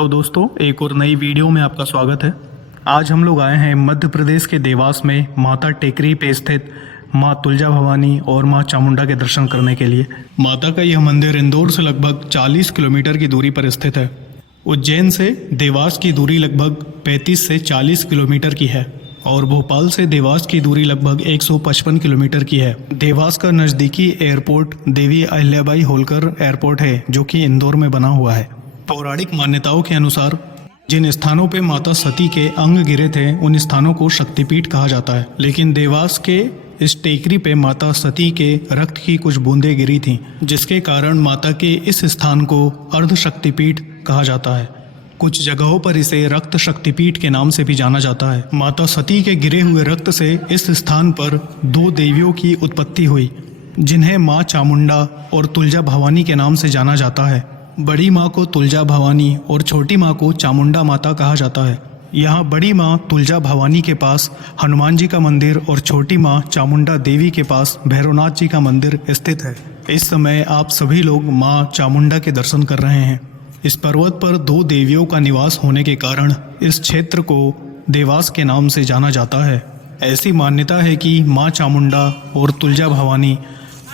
Hello दोस्तों, एक और नई वीडियो में आपका स्वागत है। आज हम लोग आए हैं मध्य प्रदेश के देवास में माता टेकरी पे स्थित माँ तुलजा भवानी और माँ चामुंडा के दर्शन करने के लिए। माता का यह मंदिर इंदौर से लगभग 40 किलोमीटर की दूरी पर स्थित है। उज्जैन से देवास की दूरी लगभग 35 से 40 किलोमीटर की है और भोपाल से देवास की दूरी लगभग 155 किलोमीटर की है। देवास का नज़दीकी एयरपोर्ट देवी अहिल्याबाई होलकर एयरपोर्ट है, जो कि इंदौर में बना हुआ है। पौराणिक मान्यताओं के अनुसार जिन स्थानों पे माता सती के अंग गिरे थे उन स्थानों को शक्तिपीठ कहा जाता है, लेकिन देवास के इस टेकरी पे माता सती के रक्त की कुछ बूंदें गिरी थीं, जिसके कारण माता के इस स्थान को अर्ध शक्तिपीठ कहा जाता है। कुछ जगहों पर इसे रक्त शक्तिपीठ के नाम से भी जाना जाता है। माता सती के गिरे हुए रक्त से इस स्थान पर दो देवियों की उत्पत्ति हुई, जिन्हें माँ चामुंडा और तुलजा भवानी के नाम से जाना जाता है। बड़ी माँ को तुलजा भवानी और छोटी माँ को चामुंडा माता कहा जाता है। यहाँ बड़ी माँ तुलजा भवानी के पास हनुमान जी का मंदिर और छोटी माँ चामुंडा देवी के पास भैरवनाथ जी का मंदिर स्थित है। इस समय आप सभी लोग माँ चामुंडा के दर्शन कर रहे हैं। इस पर्वत पर दो देवियों का निवास होने के कारण इस क्षेत्र को देवास के नाम से जाना जाता है। ऐसी मान्यता है कि माँ चामुंडा और तुलजा भवानी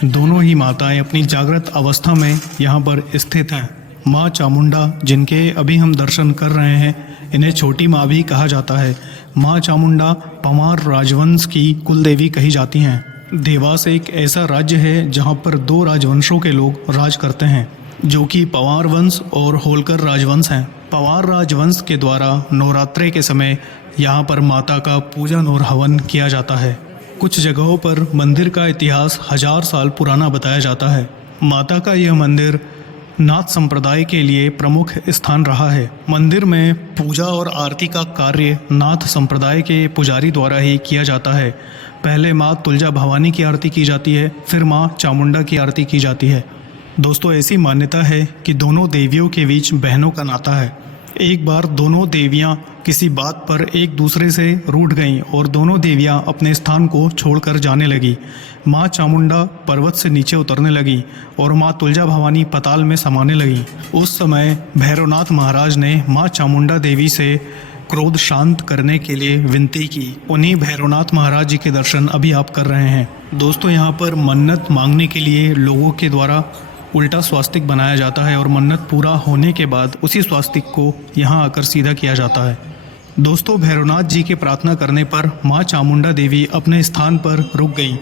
दोनों ही माताएं अपनी जागृत अवस्था में यहाँ पर स्थित हैं। माँ चामुंडा, जिनके अभी हम दर्शन कर रहे हैं, इन्हें छोटी माँ भी कहा जाता है। माँ चामुंडा पंवार राजवंश की कुलदेवी कही जाती हैं। देवास एक ऐसा राज्य है जहाँ पर दो राजवंशों के लोग राज करते हैं, जो कि पंवार वंश और होलकर राजवंश हैं। पंवार राजवंश के द्वारा नवरात्रे के समय यहाँ पर माता का पूजन और हवन किया जाता है। कुछ जगहों पर मंदिर का इतिहास 1000 साल पुराना बताया जाता है। माता का यह मंदिर नाथ संप्रदाय के लिए प्रमुख स्थान रहा है। मंदिर में पूजा और आरती का कार्य नाथ संप्रदाय के पुजारी द्वारा ही किया जाता है। पहले माँ तुलजा भवानी की आरती की जाती है, फिर माँ चामुंडा की आरती की जाती है। दोस्तों, ऐसी मान्यता है कि दोनों देवियों के बीच बहनों का नाता है। एक बार दोनों देवियां किसी बात पर एक दूसरे से रूठ गईं और दोनों देवियां अपने स्थान को छोड़कर जाने लगी। माँ चामुंडा पर्वत से नीचे उतरने लगी और माँ तुलजा भवानी पताल में समाने लगी। उस समय भैरवनाथ महाराज ने माँ चामुंडा देवी से क्रोध शांत करने के लिए विनती की। उन्हीं भैरवनाथ महाराज जी के दर्शन अभी आप कर रहे हैं। दोस्तों, यहाँ पर मन्नत मांगने के लिए लोगों के द्वारा उल्टा स्वास्तिक बनाया जाता है और मन्नत पूरा होने के बाद उसी स्वास्तिक को यहाँ आकर सीधा किया जाता है। दोस्तों, भैरवनाथ जी के प्रार्थना करने पर माँ चामुंडा देवी अपने स्थान पर रुक गईं।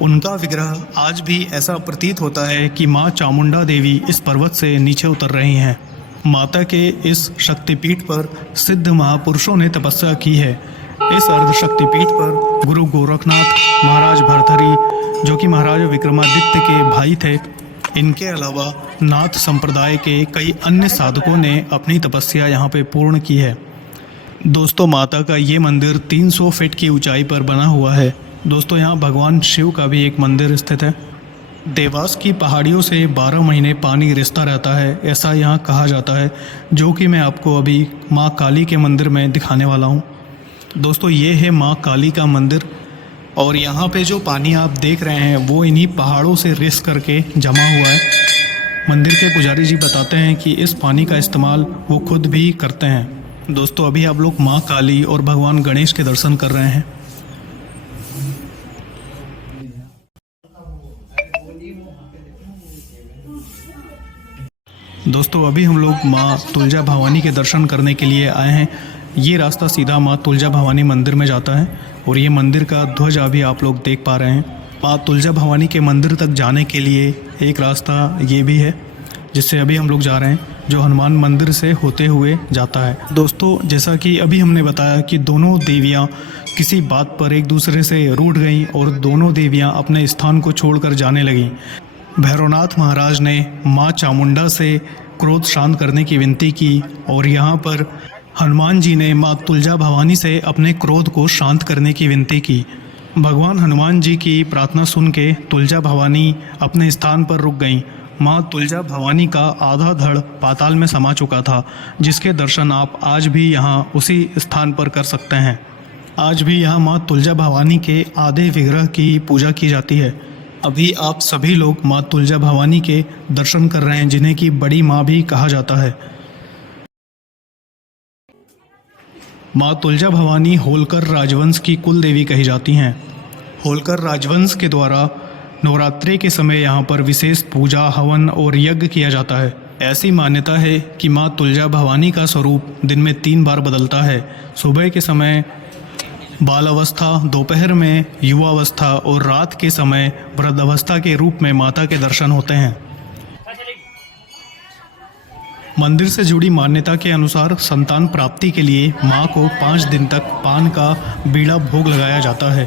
उनका विग्रह आज भी ऐसा प्रतीत होता है कि माँ चामुंडा देवी इस पर्वत से नीचे उतर रही हैं। माता के इस शक्तिपीठ पर सिद्ध महापुरुषों ने तपस्या की है। इस अर्ध शक्तिपीठ पर गुरु गोरखनाथ महाराज भरथरी, जो कि महाराज विक्रमादित्य के भाई थे, इनके अलावा नाथ संप्रदाय के कई अन्य साधकों ने अपनी तपस्या यहाँ पे पूर्ण की है। दोस्तों, माता का ये मंदिर 300 फीट की ऊंचाई पर बना हुआ है। दोस्तों, यहाँ भगवान शिव का भी एक मंदिर स्थित है। देवास की पहाड़ियों से 12 महीने पानी रिसता रहता है, ऐसा यहाँ कहा जाता है, जो कि मैं आपको अभी माँ काली के मंदिर में दिखाने वाला हूँ। दोस्तों, ये है माँ काली का मंदिर और यहाँ पे जो पानी आप देख रहे हैं वो इन्हीं पहाड़ों से रिस करके जमा हुआ है। मंदिर के पुजारी जी बताते हैं कि इस पानी का इस्तेमाल वो खुद भी करते हैं। दोस्तों, अभी आप लोग माँ काली और भगवान गणेश के दर्शन कर रहे हैं। दोस्तों, अभी हम लोग माँ तुलजा भवानी के दर्शन करने के लिए आए हैं। ये रास्ता सीधा माँ तुलजा भवानी मंदिर में जाता है और ये मंदिर का ध्वज अभी आप लोग देख पा रहे हैं। माँ तुलजा भवानी के मंदिर तक जाने के लिए एक रास्ता ये भी है, जिससे अभी हम लोग जा रहे हैं, जो हनुमान मंदिर से होते हुए जाता है। दोस्तों, जैसा कि अभी हमने बताया कि दोनों देवियाँ किसी बात पर एक दूसरे से रूठ गईं और दोनों देवियाँ अपने स्थान को छोड़कर जाने लगीं। भैरवनाथ महाराज ने माँ चामुंडा से क्रोध शांत करने की विनती की और यहाँ पर हनुमान जी ने माँ तुलजा भवानी से अपने क्रोध को शांत करने की विनती की। भगवान हनुमान जी की प्रार्थना सुन के तुलजा भवानी अपने स्थान पर रुक गईं। माँ तुलजा भवानी का आधा धड़ पाताल में समा चुका था, जिसके दर्शन आप आज भी यहाँ उसी स्थान पर कर सकते हैं। आज भी यहाँ माँ तुलजा भवानी के आधे विग्रह की पूजा की जाती है। अभी आप सभी लोग माँ तुलजा भवानी के दर्शन कर रहे हैं, जिन्हें कि बड़ी माँ भी कहा जाता है। माँ तुलजा भवानी होलकर राजवंश की कुल देवी कही जाती हैं। होलकर राजवंश के द्वारा नवरात्रि के समय यहाँ पर विशेष पूजा, हवन और यज्ञ किया जाता है। ऐसी मान्यता है कि माँ तुलजा भवानी का स्वरूप दिन में 3 बार बदलता है। सुबह के समय बाल अवस्था, दोपहर में युवावस्था और रात के समय वृद्धावस्था के रूप में माता के दर्शन होते हैं। मंदिर से जुड़ी मान्यता के अनुसार संतान प्राप्ति के लिए मां को 5 दिन तक पान का बीड़ा भोग लगाया जाता है।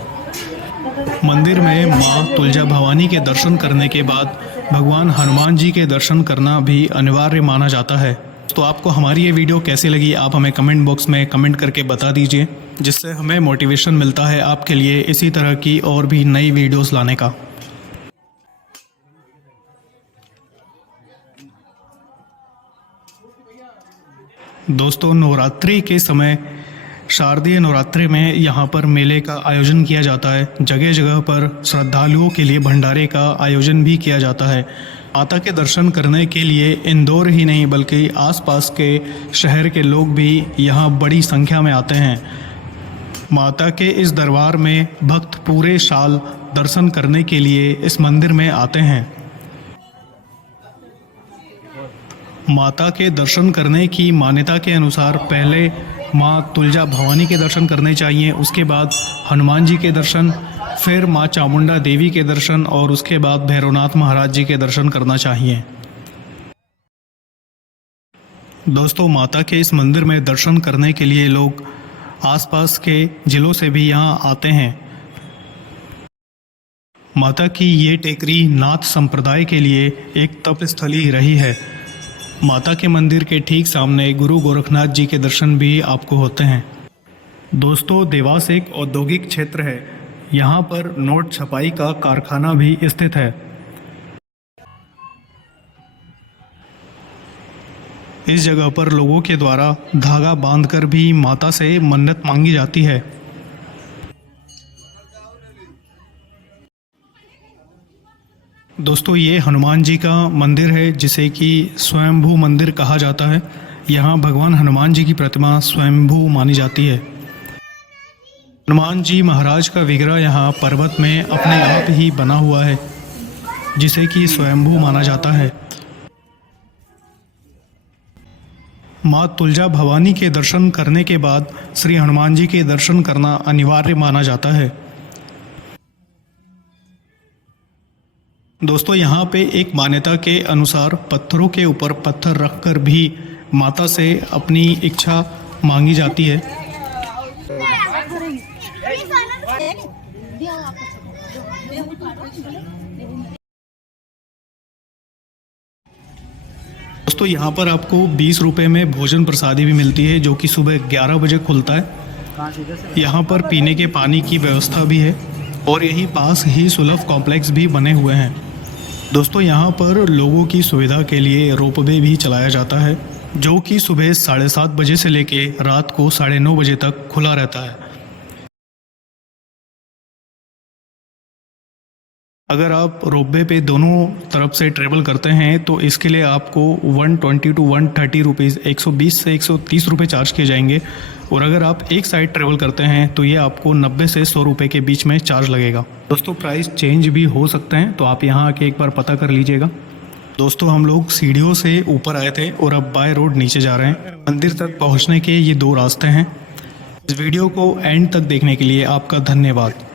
मंदिर में मां तुलजा भवानी के दर्शन करने के बाद भगवान हनुमान जी के दर्शन करना भी अनिवार्य माना जाता है। तो आपको हमारी ये वीडियो कैसी लगी, आप हमें कमेंट बॉक्स में कमेंट करके बता दीजिए, जिससे हमें मोटिवेशन मिलता है आपके लिए इसी तरह की और भी नई वीडियोस लाने का। दोस्तों, नवरात्रि के समय शारदीय नवरात्रि में यहाँ पर मेले का आयोजन किया जाता है। जगह जगह पर श्रद्धालुओं के लिए भंडारे का आयोजन भी किया जाता है। माता के दर्शन करने के लिए इंदौर ही नहीं बल्कि आसपास के शहर के लोग भी यहाँ बड़ी संख्या में आते हैं। माता के इस दरबार में भक्त पूरे साल दर्शन करने के लिए इस मंदिर में आते हैं। माता के दर्शन करने की मान्यता के अनुसार पहले माँ तुलजा भवानी के दर्शन करने चाहिए, उसके बाद हनुमान जी के दर्शन, फिर माँ चामुंडा देवी के दर्शन और उसके बाद भैरवनाथ महाराज जी के दर्शन करना चाहिए। दोस्तों, माता के इस मंदिर में दर्शन करने के लिए लोग आसपास के जिलों से भी यहाँ आते हैं। माता की ये टेकरी नाथ संप्रदाय के लिए एक तपस्थली रही है। माता के मंदिर के ठीक सामने गुरु गोरखनाथ जी के दर्शन भी आपको होते हैं। दोस्तों, देवास एक औद्योगिक क्षेत्र है। यहाँ पर नोट छपाई का कारखाना भी स्थित है। इस जगह पर लोगों के द्वारा धागा बांधकर भी माता से मन्नत मांगी जाती है। दोस्तों, ये हनुमान जी का मंदिर है जिसे कि स्वयंभू मंदिर कहा जाता है। यहाँ भगवान हनुमान जी की प्रतिमा स्वयंभू मानी जाती है। हनुमान जी महाराज का विग्रह यहाँ पर्वत में अपने आप ही बना हुआ है, जिसे कि स्वयंभू माना जाता है। माँ तुलजा भवानी के दर्शन करने के बाद श्री हनुमान जी के दर्शन करना अनिवार्य माना जाता है। दोस्तों, यहाँ पे एक मान्यता के अनुसार पत्थरों के ऊपर पत्थर रखकर भी माता से अपनी इच्छा मांगी जाती है। दोस्तों, यहाँ पर आपको 20 रुपये में भोजन प्रसादी भी मिलती है, जो कि सुबह 11 बजे खुलता है। यहाँ पर पीने के पानी की व्यवस्था भी है और यहीं पास ही सुलभ कॉम्प्लेक्स भी बने हुए हैं। दोस्तों, यहाँ पर लोगों की सुविधा के लिए रोपवे भी चलाया जाता है, जो कि सुबह 7:30 बजे से लेके रात को 9:30 बजे तक खुला रहता है। अगर आप रोपवे पे दोनों तरफ से ट्रेवल करते हैं तो इसके लिए आपको 120 to 130 रुपीज़ 120 से 130 रुपये चार्ज किए जाएंगे। और अगर आप एक साइड ट्रेवल करते हैं तो ये आपको 90 से 100 रुपये के बीच में चार्ज लगेगा। दोस्तों, प्राइस चेंज भी हो सकते हैं, तो आप यहाँ आके एक बार पता कर लीजिएगा। दोस्तों, हम लोग सीढ़ियों से ऊपर आए थे और अब बाय रोड नीचे जा रहे हैं। मंदिर तक पहुँचने के ये 2 रास्ते हैं। इस वीडियो को एंड तक देखने के लिए आपका धन्यवाद।